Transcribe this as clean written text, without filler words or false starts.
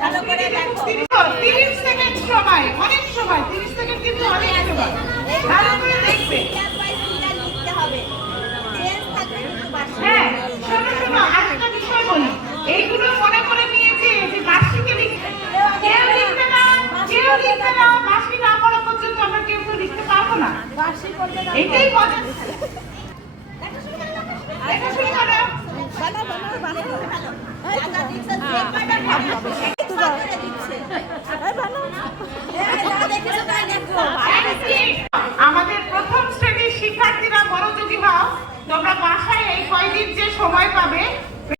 ভালো করে দেখো 30 সেকেন্ড সময়, অনেক সময়, 30 সেকেন্ড কিন্তু অনেক সময়। ভালো করে দেখবে। লিখতে হবে চেঞ্জ থাকবে কিন্তু বার্ষিক। হ্যাঁ, শোনো শোনো, আরেকটা বিষয় বলি। এইগুলো মনে করে নিয়েছে যে বার্ষিকে লিখতে কেউ লিখবে না, কেউ লিখবে না, বার্ষিক না পড়া পর্যন্ত আমরা কেউ তো লিখতে পারবো না। বার্ষিক করতে দাও। এটাই মজা। দেখা শুরু করো। দেখা শুরু করো। ভালো। দাদা দিচ্ছে যে কয়টা ভালো করে দিচ্ছে। ভালো। যারা দেখেছো তারা দেখো। আমাদের প্রথম শ্রেণীর শিক্ষার্থীরা মনোযোগী হও। তোমরা বাসায় এই কয়দিন যে সময় পাবে